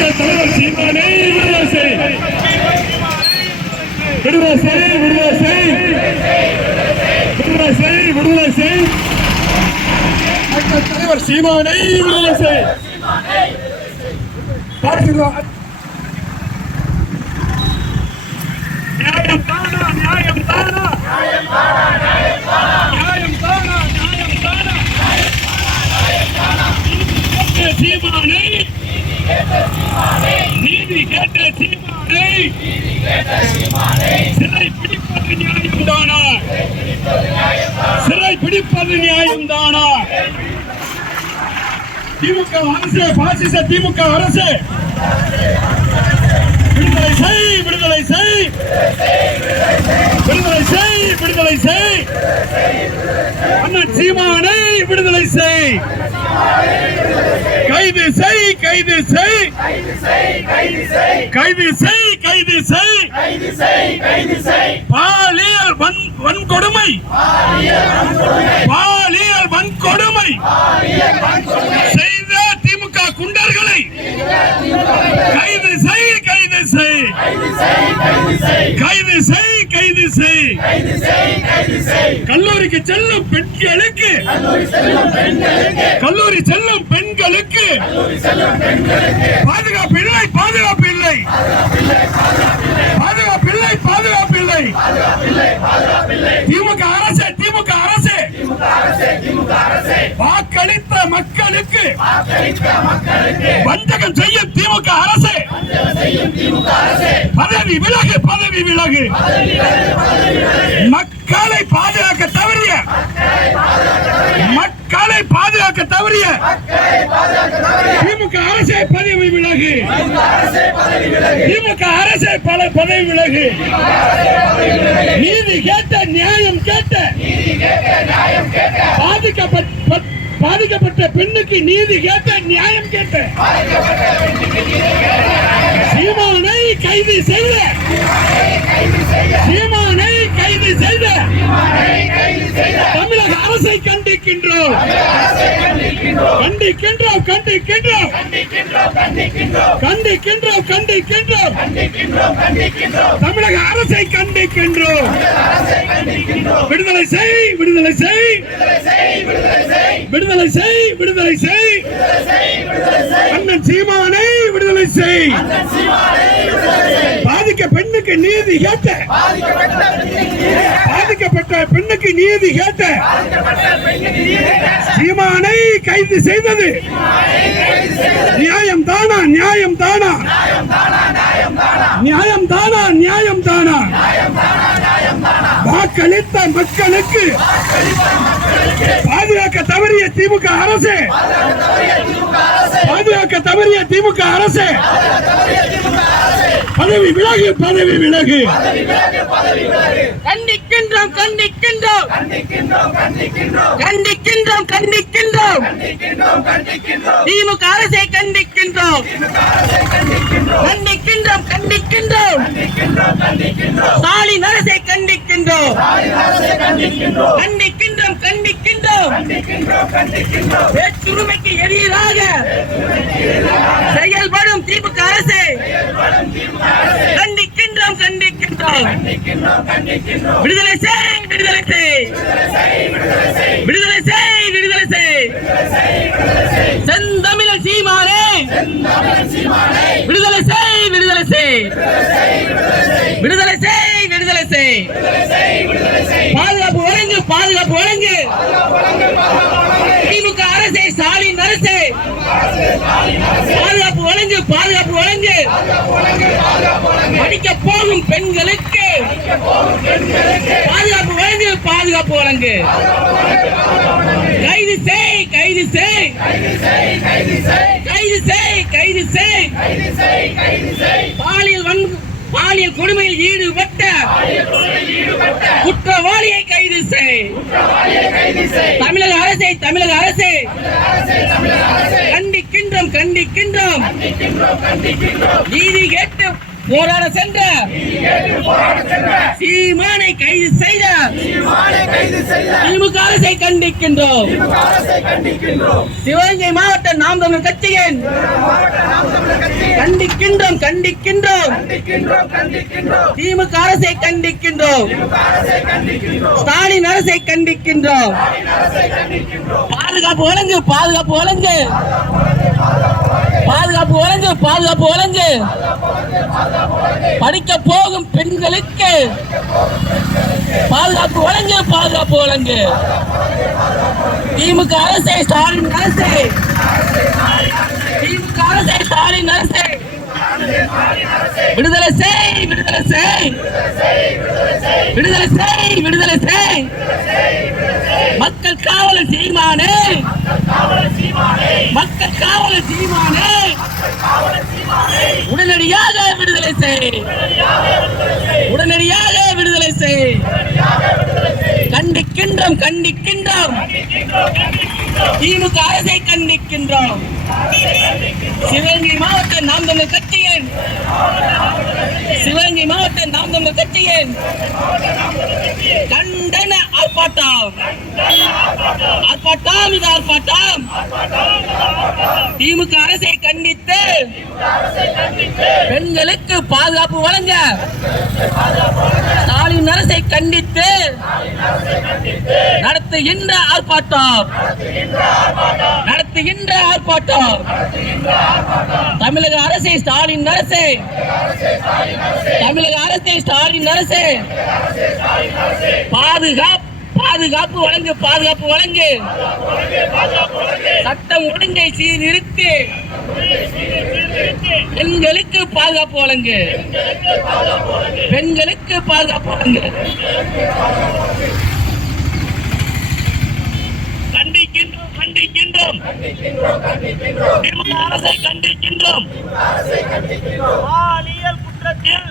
தலைவர் சீமானை விடுதலை செய், விடுதலை செய், விடுதலை செய், விடுதலை செய், விடுதலை செய். தலைவர் சீமானை விடுதலை செய். நியாயம் தானா, நியாயம் தானா, நியாயம் தானா, நியாயம் தானா, நியாயம் தானா. சீமானை நீதி கேட்ட சீமானை சிறை பிடிப்பது நியாயம் தானா, சிறை பிடிப்பது நியாயம் தானா. திமுக அரசு, பாசிச திமுக அரசு விடுதலை செய், விடுதலை செய், விடுதலை செய், விடுதலை செய். அண்ணன் சீமானை விடுதலை செய். கைது செய், கைது செய், கைது செய், கைது செய். பாலியல் வன்கொடுமை, பாலியல் வன்கொடுமை செய்த திமுக குண்டர்களை கைது செய், கைது செய், கைது செய், கைது செய். கல்லூரிக்கு செல்லும் பெண்களுக்கு, கல்லூரி செல்லும் பெண்களுக்கு பாதுகாப்பு இல்லை, பாதுகாப்பு இல்லை, பாதுகாப்பு இல்லை, பாதுகாப்பு இல்லை. திமுக அரசு, திமுக அரசு வாக்களித்த மக்களுக்கு வஞ்சகம் செய்யும் திமுக அரசு பதவி விலகு, பதவி விலகு. மக்களை பாதுகாக்க தவறிய, மக்களை பாதுகாக்க தவறிய திமுக அரசே பதவி விலகு, திமுக அரசே பதவி விலகு. நீதி கேட்ட, நியாயம் கேட்ட, பாதிக்கப்பட்ட பெண்ணுக்கு நீதி கேட்ட, நியாயம் கேட்ட சீமானை கைது செய்த, சீமானை கைது செய்த தமிழக அரசை கண்டிக்கின்றோம், கண்டிக்கின்றோம், கண்டிக்கின்றோம், கண்டிக்கின்றோம், கண்டிக்கின்றோம். தமிழக அரசை கண்டிக்கின்றோம். விடுதலை செய், விடுதலை செய், விடுதலை செய், விடுதலை செய். அண்ணன் சீமானை விடுதலை செய். பாதிக்க பெண்ணுக்கு நீதி கேட்ட, பாதிக்கப்பட்ட பெண்ணுக்கு நீதி கேட்ட சீமானை கைது செய்தது நியாயம் தானா, நியாயம் தானா, நியாயம் தானா, நியாயம் தானா. வாக்களித்த மக்களுக்கு பாதுகாக்க தவறிய திமுக அரசு, பாதுகாக்க தவறிய திமுக அரசு பதவி விலகு, பதவி விலகு. கண்டிக்கின்றோம், கண்டிக்கின்றோம், கண்டிக்கின்றோம், கண்டிக்கின்றோம். திமுக அரசை கண்டிக்கின்றோம், கண்டிக்கின்றோம், கண்டிக்கின்றோம். ஸ்டாலின் அரசை கண்டிக்கின்றோம், கண்டிக்கின்றோம், கண்டிக்கின்றோம். வேற்றுமைக்கு எதிராக செயல்படும் திமுக அரசை கண்டிக்கின்றோம், கண்டிக்கின்றோம். விடுதலை செய், விடுதலை செய், விடுதலை செய், விடுதலை செய். செந்தமிழன் சீமானே விடுதலை செய், விடுதலை செய், விடுதலை செய், விடுதலை செய். பாதுகாப்பு வழங்கு, பாதுகாப்பு வழங்கு. திமுக அரசை, ஸ்டாலின் அரசை பாதுகாப்பு வழங்கு, பாதுகாப்பு வழங்கு. படிக்க போகும் பெண்களுக்கு பாதுகாப்பு வழங்கு, பாதுகாப்பு வழங்கு. கைது செய், கைது செய், கைது செய், கைது செய். பாலியல் கொடுமையில் ஈடுபட்ட குற்றவாளியை கைது செய். தமிழக அரசை, தமிழக அரசை கண்டிக்கின்றோம், கண்டிக்கின்றோம். நீதி கேட்டு போராட சென்ற சீமானை கைது செய்த திமுக அரசை கண்டிக்கின்றோம். சிவகங்கை மாவட்ட நாம் தமிழர் கட்சியின் கண்டிக்கின்றோம் திமுக அரசை கண்டிக்கின்றோம். ஸ்டாலின் அரசை கண்டிக்கின்றோம். பாதுகாப்பு வழங்கு படிக்க போகும் பெண்களுக்கு பாதுகாப்பு வழங்கு. திமுக அரசை ஸ்டாலின் அரசை விடுதலை செய். மக்கள் காவலர் சீமானே, உடனடியாக விடுதலை செய். கண்டிக்கின்றோம். திமுக அரசை கண்டிக்கின்றோம். சிவகங்கை மாவட்ட நாம் தமிழர் கட்சியின் கண்டன ஆர்ப்பாட்டம். திமுக அரசை கண்டித்து பெண்களுக்கு பாதுகாப்பு வழங்க ஸ்டாலின் அரசை கண்டித்து நடத்துகின்ற ஆர்ப்பாட்டம். தமிழக அரசை ஸ்டாலின் அரசு பாதுகாப்பு வழங்கு. சட்டம் ஒழுங்கை சீர்நிறுத்தி பெண்களுக்கு பாதுகாப்பு வழங்கு. கண்டிக்கின்றோம். திமுக அரசை கண்டிக்கின்றோம். பாலியல் குற்றத்தில்